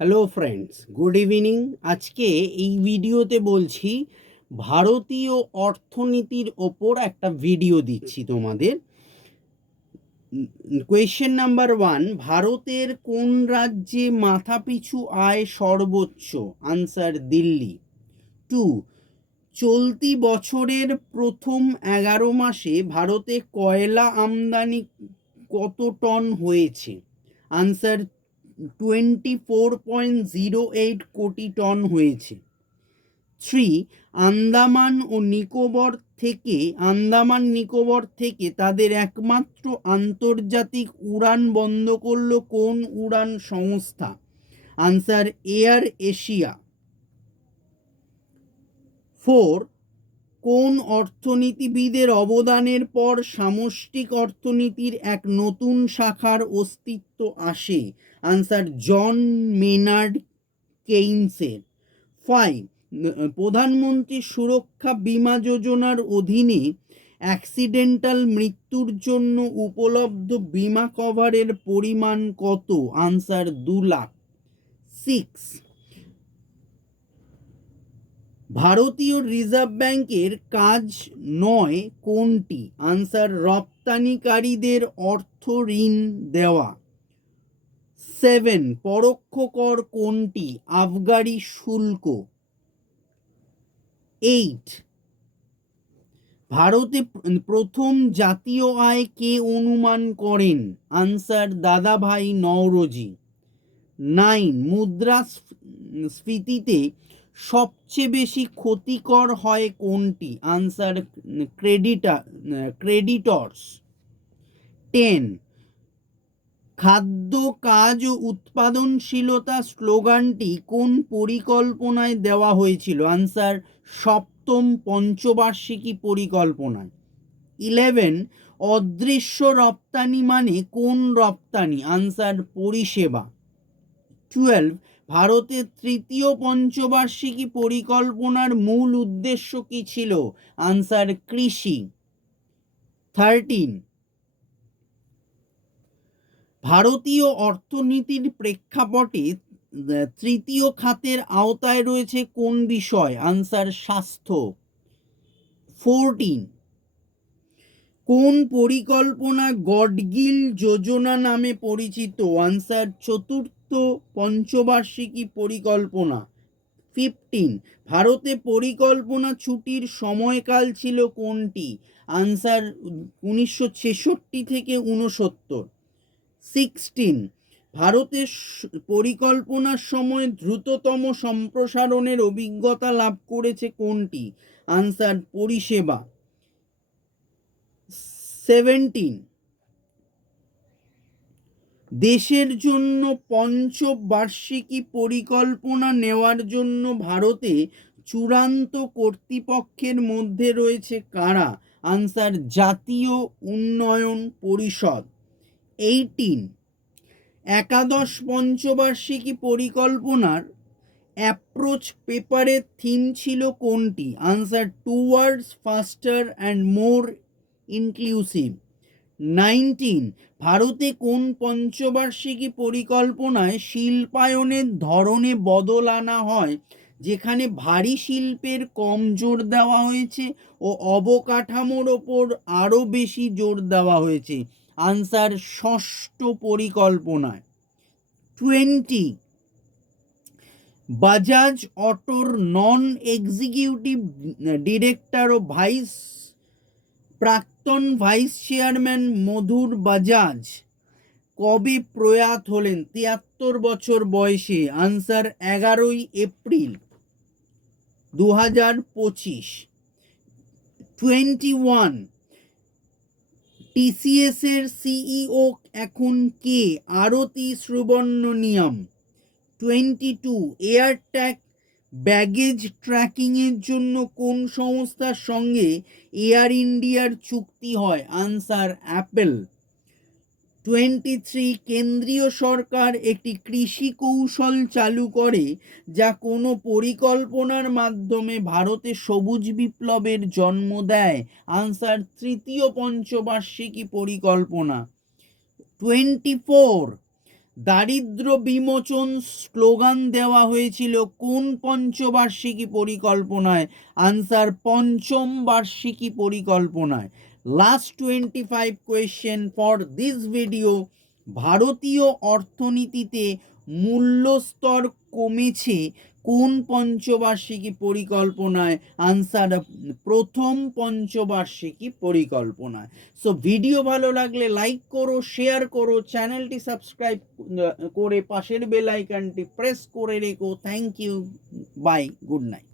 Hello friends, good evening. আজকে এই ভিডিওতে বলছি ভারতীয় অর্থনীতির ওপর একটা ভিডিও দিচ্ছি তোমাদের। কোয়েশ্চেন নাম্বার 1, ভারতের কোন রাজ্যে মাথাপিছু আয় সর্বোচ্চ? আনসার দিল্লি। 2, চলতি বছরের প্রথম 11 মাসে ভারতে কয়লা আমদানি কত টন হয়েছে? আনসার 24.08 কোটি টন হয়েছে। 3, আন্দামান নিকোবর থেকে তাদের একমাত্র আন্তর্জাতিক উড়ান বন্ধ করল কোন উড়ান সংস্থা? Answer air Asia. 4, কোন অর্থনীতিবিদের অবদানের পর সামষ্টিক অর্থনীতির এক নতুন শাখার অস্তিত্ব আসে? আনসার জন মেনার্ড কেইনসের। 5, প্রধানমন্ত্রী সুরক্ষা বীমা যোজনার অধীনে অ্যাক্সিডেন্টাল মৃত্যুর জন্য উপলব্ধ বীমা কভারের পরিমাণ কত? আনসার 2 লাখ। 6, ভারতীয় রিজার্ভ ব্যাংকের কাজ 9 কোনটি? আনসার রপ্তানিকারীদের অর্থ ঋণ দেওয়া। 7, পরোক্ষ কর কোনটি? আবগারি শুল্ক। 8, ভারতে প্রথম জাতীয় আয় কে অনুমান করেন? আনসার দাদাভাই নওরোজি। 9, মুদ্রাস্ফীতিতে সবচেয়ে বেশি ক্ষতিকর হয় কোনটি? Answer creditors. 10, খাদ্য কাজ ও উৎপাদনশীলতা স্লোগানটি কোন পরিকল্পনায় দেওয়া হয়েছিল? আনসার সপ্তম পঞ্চবার্ষিকী পরিকল্পনায়। 11, অদৃশ্য রপ্তানি মানে কোন রপ্তানি? আনসার পরিষেবা। 12, ভারতের তৃতীয় পঞ্চবার্ষিকী পরিকল্পনার মূল উদ্দেশ্য কি ছিল? আনসার কৃষি। 13, ভারতীয় অর্থনীতির প্রেক্ষাপটে তৃতীয় খাতের আওতায় রয়েছে কোন বিষয়? আনসার স্বাস্থ্য। 14, কোন পরিকল্পনা গডগিল যোজনা নামে পরিচিত? আনসার চতুর্থ পঞ্চবার্ষিকী পরিকল্পনা। 15, ভারতে পরিকল্পনা ছুটির সময়কাল ছিল কোনটি? আনসার 1966 থেকে 69। 16, ভারতের পরিকল্পনার সময় দ্রুততম সম্প্রসারণের অভিজ্ঞতা লাভ করেছে কোনটি? আনসার পরিষেবা। 17, দেশের জন্য পঞ্চবার্ষিকী পরিকল্পনা নেওয়ার জন্য ভারতে চূড়ান্ত কর্তৃপক্ষের মধ্যে রয়েছে কারা? আনসার জাতীয় উন্নয়ন পরিষদ। 18, একাদশ পঞ্চবার্ষিকী পরিকল্পনার অ্যাপ্রোচ পেপারের থিম ছিল কোনটি? Answer towards ফাস্টার and more inclusive. 19, ভারতে কোন পঞ্চবার্ষিকী পরিকল্পনায় শিল্পায়নের ধরনে বদল আনা হয়, যেখানে ভারী শিল্পের কম জোর দেওয়া হয়েছে ও অবকাঠামোর ওপর আরও বেশি জোর দেওয়া হয়েছে? আনসার ষষ্ঠ পরিকল্পনায়। 20, বাজাজ অটোর নন এক্সিকিউটিভ ডিরেক্টর ও প্রাক্তন ভাইস চেয়ারম্যান মধুর বাজাজ কবে প্রয়াত হলেন 73 বছর বয়সে? Answer 11 April 2025। 21, টিসিএস এর সিইও এখন কে? আরতি সুব্রমণিয়াম। 22, এয়ার ব্যাগেজ ট্র্যাকিংয়ের জন্য কোন সংস্থার সঙ্গে এয়ার ইন্ডিয়ার চুক্তি হয়? Answer Apple. 23, কেন্দ্রীয় সরকার একটি কৃষি কৌশল চালু করে যা কোনো পরিকল্পনার মাধ্যমে ভারতে সবুজ বিপ্লবের জন্ম দেয়? আনসার তৃতীয় পঞ্চবার্ষিকী পরিকল্পনা। 24, দারিদ্র বিমোচন স্লোগান দেওয়া হয়েছিল কোন পঞ্চবার্ষিকী পরিকল্পনায়? আনসার পঞ্চম বার্ষিকী পরিকল্পনায়। Last 25 question for this video. ভারতীয় অর্থনীতিতে মূল্যস্তর কমেছে কোন পঞ্চবার্ষিকী পরিকল্পনায়? আনসার প্রথম পঞ্চবার্ষিকী পরিকল্পনায়। সো ভিডিও ভালো লাগলে লাইক করো, শেয়ার করো, চ্যানেলটি সাবস্ক্রাইব করে পাশের বেল আইকনটি প্রেস করে রেখো। Thank you, bye, good night.